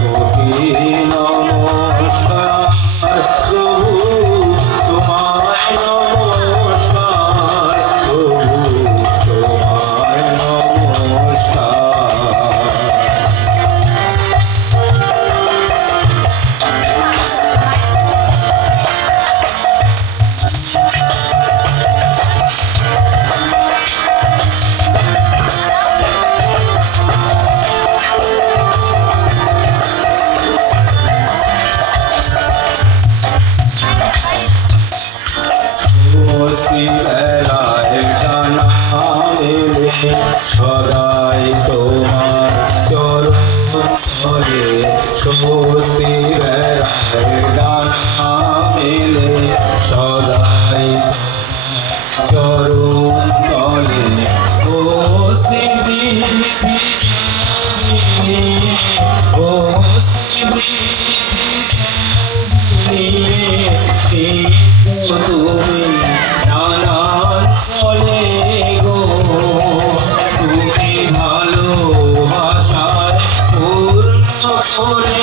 তোকে নমস্কার প্রভু, তোমায় নমস্কার প্রভু, তোমায় নমস্কার। স্বস্তি বেলায় ডানা মেলে সদাই তোমার চরণ তলে, স্বস্তি বেলায় ডানা মেলে সদাই চরণ তলে। ও শ্রী ও শ্রী তুমি নানান চলে গো, তুমি ভালোবাসায় পূর্ণ করে